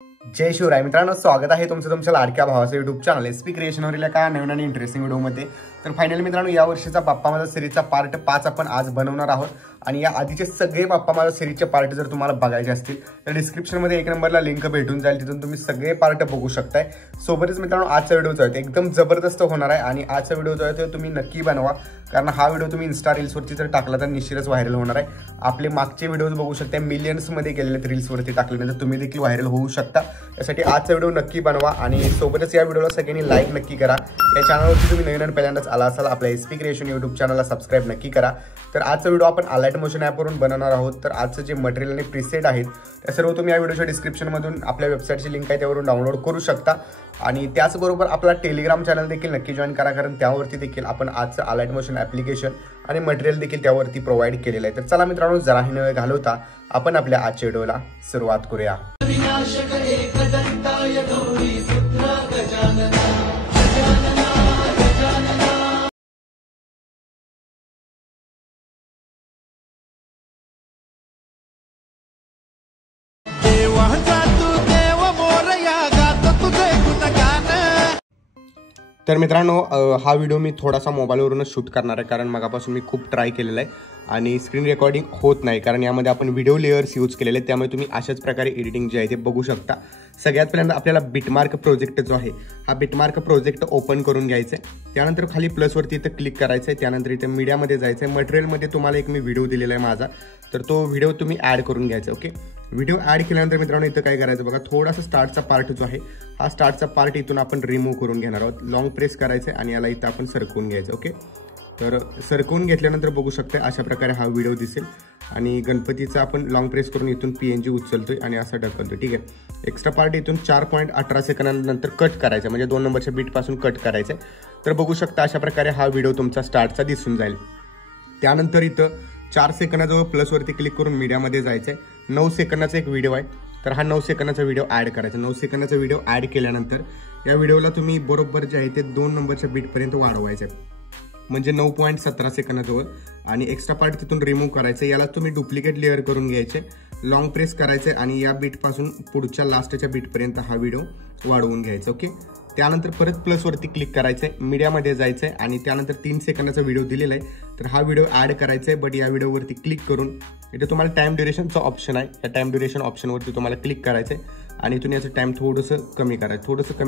जय शिवराय मित्रांनो, स्वागत आहे तुमचं तुमच्या लाडक्या भावाचं युट्यूब चॅनल एसपी क्रिएशनवरील एका नवीन आणि इंटरेस्टिंग व्हिडिओमध्ये। तर फायनली मित्रांनो, या वर्षीचा बाप्पा माझा सिरीजचा पार्ट 5 आपण आज बनवणार आहोत। आणि या आधीचे सगळे बाप्पा माझा सिरीजचे पार्ट जर तुम्हाला बघायचे असतील तर डिस्क्रिप्शनमध्ये 1 नंबरला लिंक भेटून जाईल, तिथून तुम्ही सगळे पार्ट बघू शकताय। सोबतच मित्रांनो, आजचा व्हिडिओ जो आहे एकदम जबरदस्त होणार आहे आणि आजचा व्हिडिओ जो आहे तो तुम्ही नक्की बनवा, कारण हा व्हिडिओ तुम्ही इन्स्टा रील्सवरती जर टाकला तर निश्चितच व्हायरल होणार आहे। आपले मागचे व्हिडिओज बघू शकता, मिलियन्समध्ये गेलेले रील्सवरती टाकल्यानंतर तुम्ही देखील व्हायरल होऊ शकता। त्यासाठी आजचा व्हिडिओ नक्की बनवा आणि सोबतच या व्हिडिओला सगळ्यांनी लाईक नक्की करा। या चॅनलवरती तुम्ही नवीन पहिल्यांदाच आला असाल, आपल्या एसपी क्रिएशन यूट्यूब चॅनलला सबस्क्राईब नक्की करा। तर आजचा व्हिडिओ आपण अलाइट मोशन ॲपवरून बनवणार आहोत। तर आजचं जे मटेरियल आणि प्रीसेट आहेत त्या सर्व तुम्ही या व्हिडिओच्या डिस्क्रिप्शनमधून आपल्या वेबसाईटची लिंक आहे त्यावरून डाउनलोड करू शकता। आणि त्याचबरोबर आपला टेलिग्राम चॅनल देखील नक्की जॉईन करा, कारण त्यावरती देखील आपण आजचं अलाइट मोशन ॲप्लिकेशन आणि मटेरियल देखील त्यावरती प्रोव्हाइड केलेलं आहे। तर चला मित्रांनो, जराही न घालवता आपण आपल्या आजच्या व्हिडिओला सुरुवात करूया। तर मित्रांनो, हा व्हिडिओ मी थोडासा मोबाईलवरूनच शूट करणार आहे, कारण मगापासून मी खूप ट्राय केलेला आहे आणि स्क्रीन रेकॉर्डिंग होत नाही, कारण यामध्ये आपण व्हिडिओ लेयर्स यूज केलेले आहेत। त्यामुळे तुम्ही अशाच प्रकारे एडिटिंग जे आहे ते बघू शकता। सगळ्यात पहिल्यांदा आपल्याला बिटमार्क प्रोजेक्ट जो आहे हा बिटमार्क प्रोजेक्ट ओपन करून घ्यायचा आहे। त्यानंतर खाली प्लसवरती इथं क्लिक करायचं आहे। त्यानंतर इथे मीडियामध्ये जायचं आहे। मटेरियलमध्ये तुम्हाला एक मी व्हिडिओ दिलेला आहे माझा, तर तो व्हिडिओ तुम्ही ॲड करून घ्यायचा। ओके, व्हिडिओ ॲड केल्यानंतर मित्रांनो इथं काय करायचं बघा, थोडासा स्टार्टचा पार्ट जो आहे हा स्टार्टचा पार्ट इथून आपण रिमूव्ह करून घेणार आहोत। लॉंग प्रेस करायचं आणि याला इथं आपण सरकवून घ्यायचं। ओके, तर सरकवून घेतल्यानंतर बघू शकता अशा प्रकारे हा व्हिडिओ दिसेल। आणि गणपतीचा आपण लॉंग प्रेस करून इथून PNG उचलतोय आणि असा ढकलतोय। ठीक आहे, एक्स्ट्रा पार्ट इथून 4.18 सेकंदानंतर कट करायचा, म्हणजे 2 नंबरच्या बीटपासून कट करायचं आहे। तर बघू शकता अशा प्रकारे हा व्हिडिओ तुमचा स्टार्टचा दिसून जाईल। त्यानंतर इथं 4 सेकंदाजवळ प्लसवरती क्लिक करून मीडियामध्ये जायचं आहे। 9 सेकंदाचा एक व्हिडिओ आहे, तर हा 9 सेकंदाचा व्हिडिओ ॲड करायचा। 9 सेकंदाचा व्हिडिओ ॲड केल्यानंतर या व्हिडिओला तुम्ही बरोबर जे आहे ते 2 नंबरच्या बीटपर्यंत वाढवायचं आहे, म्हणजे 9.17 सेकंदाजवळ। आणि एक्स्ट्रा पार्ट तिथून रिमूव्ह करायचं। याला तुम्ही डुप्लिकेट लेअर करून घ्यायचे, लॉंग प्रेस करायचे आणि या बीटपासून पुढच्या लास्टच्या बीटपर्यंत हा व्हिडिओ वाढवून घ्यायचा। ओके, त्यानंतर परत प्लसवरती क्लिक करायचं आहे, मीडियामध्ये जायचं आहे आणि त्यानंतर 3 सेकंदाचा व्हिडिओ दिलेला आहे, तर हा व्हिडिओ ॲड करायचा आहे। बट या व्हिडिओवरती क्लिक करून इथे तुम्हाला टाइम ड्युरेशनचा ऑप्शन आहे, या टाइम ड्युरेशन ऑप्शनवरती तुम्हाला क्लिक करायचं आहे आणि इथून याचं टाइम थोडंसं कमी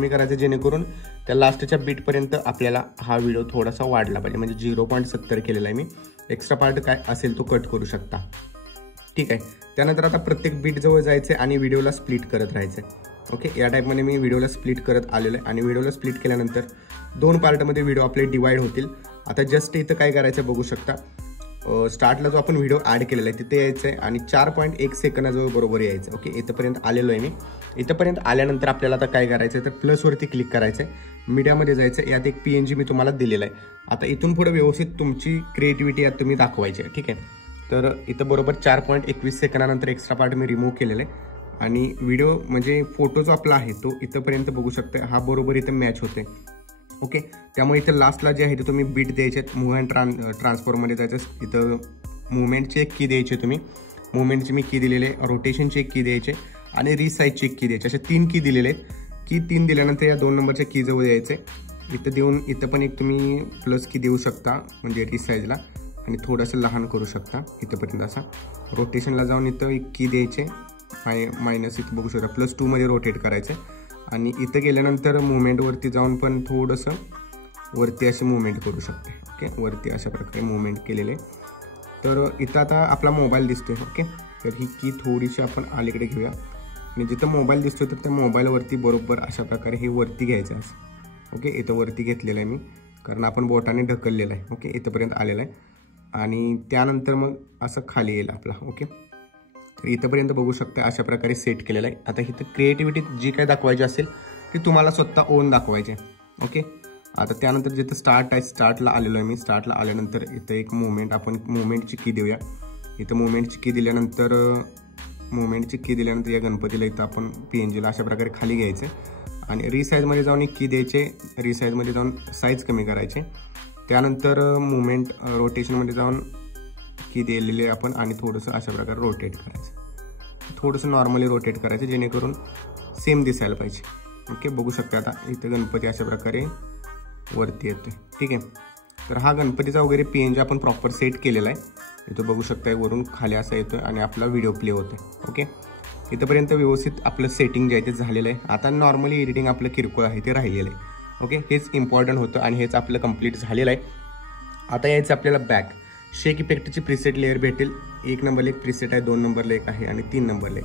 करायचं, जेणेकरून त्या लास्टच्या बीटपर्यंत आपल्याला हा व्हिडिओ थोडासा वाढला पाहिजे, म्हणजे 0.70 केलेला आहे मी। एक्स्ट्रा पार्ट काय असेल तो कट करू शकता। ठीक आहे, त्यानंतर आता प्रत्येक बीट जवळ जायचं आणि व्हिडिओला स्प्लिट करत राहायचं। ओके, या टाईपमध्ये मी व्हिडिओला स्प्लिट करत आलेलो आहे आणि व्हिडिओला स्प्लिट केल्यानंतर 2 पार्टमध्ये व्हिडिओ आपले डिवाइड होतील। आता जस्ट इथं काय करायचं बघू शकता, स्टार्टला जो आपण व्हिडिओ ॲड केलेला आहे तिथे यायचं आहे आणि 4.1 सेकंदाजवळ बरोबर यायचं। ओके, इथंपर्यंत आलेलो आहे मी। इथंपर्यंत आल्यानंतर आपल्याला आता काय करायचं आहे, तर प्लसवरती क्लिक करायचं आहे, मीडियामध्ये जायचं, यात एक PNG मी तुम्हाला दिलेला आहे। आता इथून पुढे व्यवस्थित तुमची क्रिएटिव्हिटी यात तुम्ही दाखवायची आहे। ठीक आहे, तर इथं बरोबर 4.21 सेकंदानंतर एक्स्ट्रा पार्ट मी रिमूव्ह केलेला आहे आणि व्हिडिओ म्हणजे फोटो जो आपला आहे तो इथंपर्यंत बघू शकता, हा बरोबर इथं मॅच होते। ओके, त्यामुळे इथं लास्टला जे आहे ते तुम्ही बीट द्यायचे, मूव्ह अँड ट्रान्सफॉर्ममध्ये जायचं, इथं मुवमेंटची एक की द्यायची, तुम्ही मुवमेंटची मी की दिलेली आहे, रोटेशनची एक की द्यायचे आणि रिसाईजची एक की द्यायची, असे 3 की दिलेले आहेत। की 3 दिल्यानंतर या 2 नंबरच्या की जवळ यायचे, इथं देऊन इथं पण एक तुम्ही प्लस की देऊ शकता, म्हणजे रिसाईजला, आणि थोडंसं लहान करू शकता इथंपर्यंत असा। रोटेशनला जाऊन इथं एक की द्यायचे, मायनस इथं बघू शकता +2 मध्ये रोटेट करायचे आणि इथं गेल्यानंतर मुवमेंटवरती जाऊन पण थोडंसं वरती अशी मुवमेंट करू शकते। ओके, वरती अशा प्रकारे मुवमेंट केलेले। तर इथं आता आपला मोबाईल दिसतोय। ओके, तर ही की थोडीशी आपण अलीकडे घेऊया आणि जिथं मोबाईल दिसतोय तर त्या मोबाईलवरती बरोबर अशा प्रकारे हे वरती घ्यायचं आहे। ओके, इथं वरती घेतलेलं आहे मी, कारण आपण बोटाने ढकललेलं आहे। ओके, इथंपर्यंत आलेलं आहे आणि त्यानंतर मग असं खाली येईल आपला। ओके, तर इथंपर्यंत बघू शकता अशा प्रकारे सेट केलेलं आहे। आता इथं क्रिएटिव्हिटी जी काय दाखवायची असेल ती तुम्हाला स्वतः ओन दाखवायची आहे। ओके, आता त्यानंतर जिथं स्टार्ट आहे, स्टार्टला आलेलो आहे मी। स्टार्टला आल्यानंतर इथं एक मुवमेंट, आपण मुवमेंटची की देऊया। इथं मुवमेंटची की दिल्यानंतर या गणपतीला इथं आपण PNGला अशा प्रकारे खाली घ्यायचे आणि रिसाईजमध्ये जाऊन एक की द्यायचे, रिसाईजमध्ये जाऊन साईज कमी करायचे। त्यानंतर मुवमेंट रोटेशनमध्ये जाऊन की दिलेले आपण आणि थोडंसं अशा प्रकारे रोटेट करायचं, थोडंसं नॉर्मली रोटेट करायचं, जेणेकरून सेम दिसायला पाहिजे. ओके, बघू शकता आता इथं गणपती अशा प्रकारे वरती येतोय. ठीक आहे, तर हा गणपतीचा वगैरे PNG आपण प्रॉपर सेट केलेला आहे. इथं बघू शकता वरून खाली असा येतोय आणि आपला व्हिडिओ प्ले होतोय. ओके, इथंपर्यंत व्यवस्थित आपलं सेटिंग जे आहे ते झालेलं आहे. आता नॉर्मली एडिटिंग आपलं किरकोळ आहे ते राहिलेलं आहे. ओके, हेच इम्पॉर्टंट होतं आणि हेच आपलं कंप्लीट झालेलं आहे. आता यायचं आपल्याला बॅक. शेक इफेक्टची प्रीसेट लेअर भेटेल. 1 नंबरला एक प्रीसेट आहे, 2 नंबरला एक आहे आणि 3 नंबरला एक.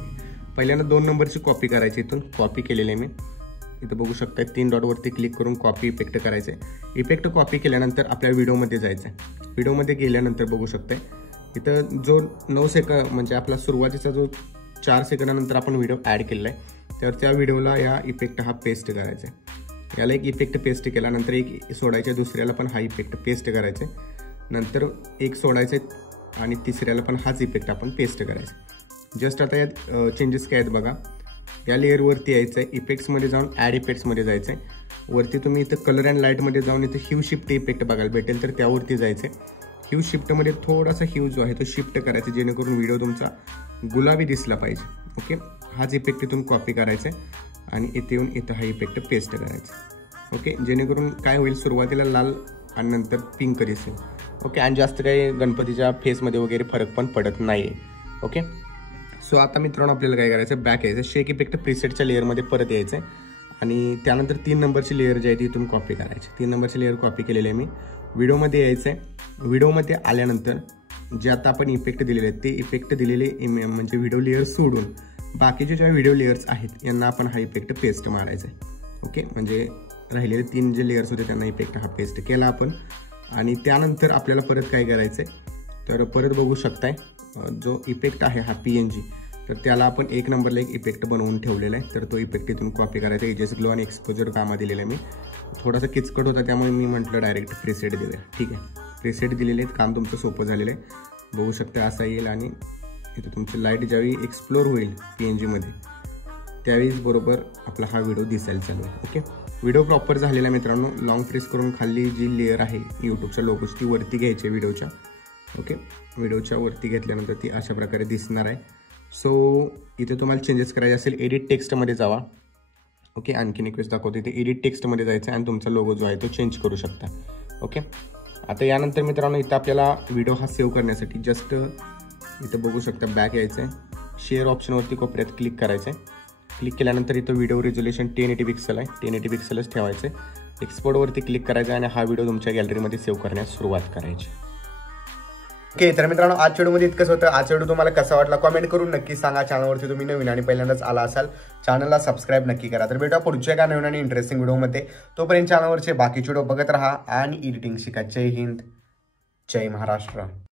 पहिल्यांदा 2 नंबरची कॉपी करायची. इथून कॉपी केलेली आहे मी. इथं बघू शकता 3 डॉटवरती क्लिक करून कॉपी इफेक्ट करायचं आहे. इफेक्ट कॉपी केल्यानंतर आपल्या व्हिडिओमध्ये जायचं आहे. व्हिडिओमध्ये गेल्यानंतर बघू शकता इथं जो 9 सेकंद म्हणजे आपला सुरुवातीचा जो 4 सेकंदानंतर आपण व्हिडिओ ॲड केलेला आहे, तर त्या व्हिडिओला या इफेक्ट हा पेस्ट करायचा आहे. याला एक इफेक्ट पेस्ट केल्यानंतर एक सोडायचा, दुसऱ्याला पण हा इफेक्ट पेस्ट करायचा आहे. नंतर एक सोडायचं आणि तिसऱ्याला पण हाच इफेक्ट आपण पेस्ट करायचा. जस्ट आता यात चेंजेस काय आहेत बघा. या लेअरवरती यायचं आहे, इफेक्ट्समध्ये जाऊन ॲड इफेक्ट्समध्ये जायचं आहे. वरती तुम्ही इथं कलर अँड लाईटमध्ये जाऊन इथं ह्यू शिफ्ट इफेक्ट बघायला भेटेल, तर त्यावरती जायचं आहे. ह्यू शिफ्टमध्ये थोडासा ह्यू जो आहे तो शिफ्ट करायचा जेणेकरून व्हिडिओ तुमचा गुलाबी दिसला पाहिजे. ओके, हाच इफेक्ट इथून कॉपी करायचा आहे आणि इथे येऊन इथं हा इफेक्ट पेस्ट करायचा. ओके, जेणेकरून काय होईल, सुरुवातीला लाल आणि नंतर पिंक दिसेल. ओके, आणि जास्त काही गणपतीच्या फेसमध्ये वगैरे फरक पण पडत नाही आहे. ओके, सो आता मित्रांनो आपल्याला काय करायचं, बॅक यायचं, शेक इफेक्ट प्रीसेटच्या लेअरमध्ये परत यायचं आहे आणि त्यानंतर 3 नंबरची लेअर जी आहे ती इथून कॉपी करायची. 3 नंबरची लेअर कॉपी केलेली आहे मी. व्हिडिओमध्ये यायचं आहे. व्हिडिओमध्ये आल्यानंतर जे आता आपण इफेक्ट दिलेले आहेत ते इफेक्ट दिलेले म्हणजे व्हिडिओ लेअर सोडून बाकीचे ज्या व्हिडिओ लेअर्स आहेत यांना आपण हा इफेक्ट पेस्ट मारायचा आहे. ओके, म्हणजे राहिलेले 3 जे लेअर्स होते त्यांना इफेक्ट हा पेस्ट केला आपण. आणि त्यानंतर आपल्याला परत काय करायचं आहे, तर परत बघू शकताय जो इफेक्ट आहे हा PNG, तर त्याला आपण 1 नंबरला एक इफेक्ट बनवून ठेवलेला आहे. तर तो इफेक्ट इथून कॉपी करायचा. एजेस ग्लो आणि एक्सपोजर कामा दिलेला आहे मी. थोडासा किचकट होता त्यामुळे मी म्हटलं डायरेक्ट प्रीसेट दिलं. ठीक आहे, प्रीसेट दिलेले आहेत, काम तुमचं सोपं झालेलं आहे. बघू शकता असा येईल आणि इथं तुमची लाईट ज्यावेळी एक्सप्लोर होईल PNGमध्ये त्यावेळीच बरोबर आपला हा व्हिडिओ दिसायला चालू आहे. ओके, व्हिडिओ प्रॉपर झालेला मित्रांनो. लॉंग प्रेस करून खाली जी लेअर आहे यूट्यूबच्या लोगोची ती वरती घ्यायची व्हिडिओच्या. ओके, व्हिडिओच्या वरती घेतल्यानंतर ती अशा प्रकारे दिसणार आहे. सो इथे तुम्हाला चेंजेस करायचे असेल एडिट टेक्स्टमध्ये जावा. ओके, आणखीन एक वेळेस दाखवतो. इथे एडिट टेक्स्टमध्ये जायचं आणि तुमचा लोगो जो आहे तो चेंज करू शकता. ओके, आता यानंतर मित्रांनो इथं आपल्याला व्हिडिओ हा सेव्ह करण्यासाठी जस्ट इथं बघू शकता बॅक यायचं आहे. शेअर ऑप्शनवरती कोपऱ्यात क्लिक करायचं आहे. क्लिक केल्यानंतर इथं व्हिडिओ रिझोल्युशन 1080 पिक्सल आहे, 1080 पिक्सलच ठेवायचं आहे. एक्सपोर्टवरती क्लिक करायचं आणि हा व्हिडिओ तुमच्या गॅलरीमध्ये सेव्ह करण्यास सुरुवात करायची. ओके, तर मित्रांनो आजच्या व्हिडिओमध्ये इतकंच होतं. आजचा व्हिडिओ तुम्हाला कसा वाटला कमेंट करून नक्की सांगा. चॅनलवरती तुम्ही नवीन आणि पहिल्यांदाच आला असाल चॅनलला सबस्क्राईब नक्की करा. तर भेटूया पुढच्या एका नवीन आणि इंटरेस्टिंग व्हिडिओमध्ये. तोपर्यंत चॅनलवरचे बाकीचे व्हिडिओ बघत राहा आणि एडिटिंग शिका. जय हिंद, जय महाराष्ट्र.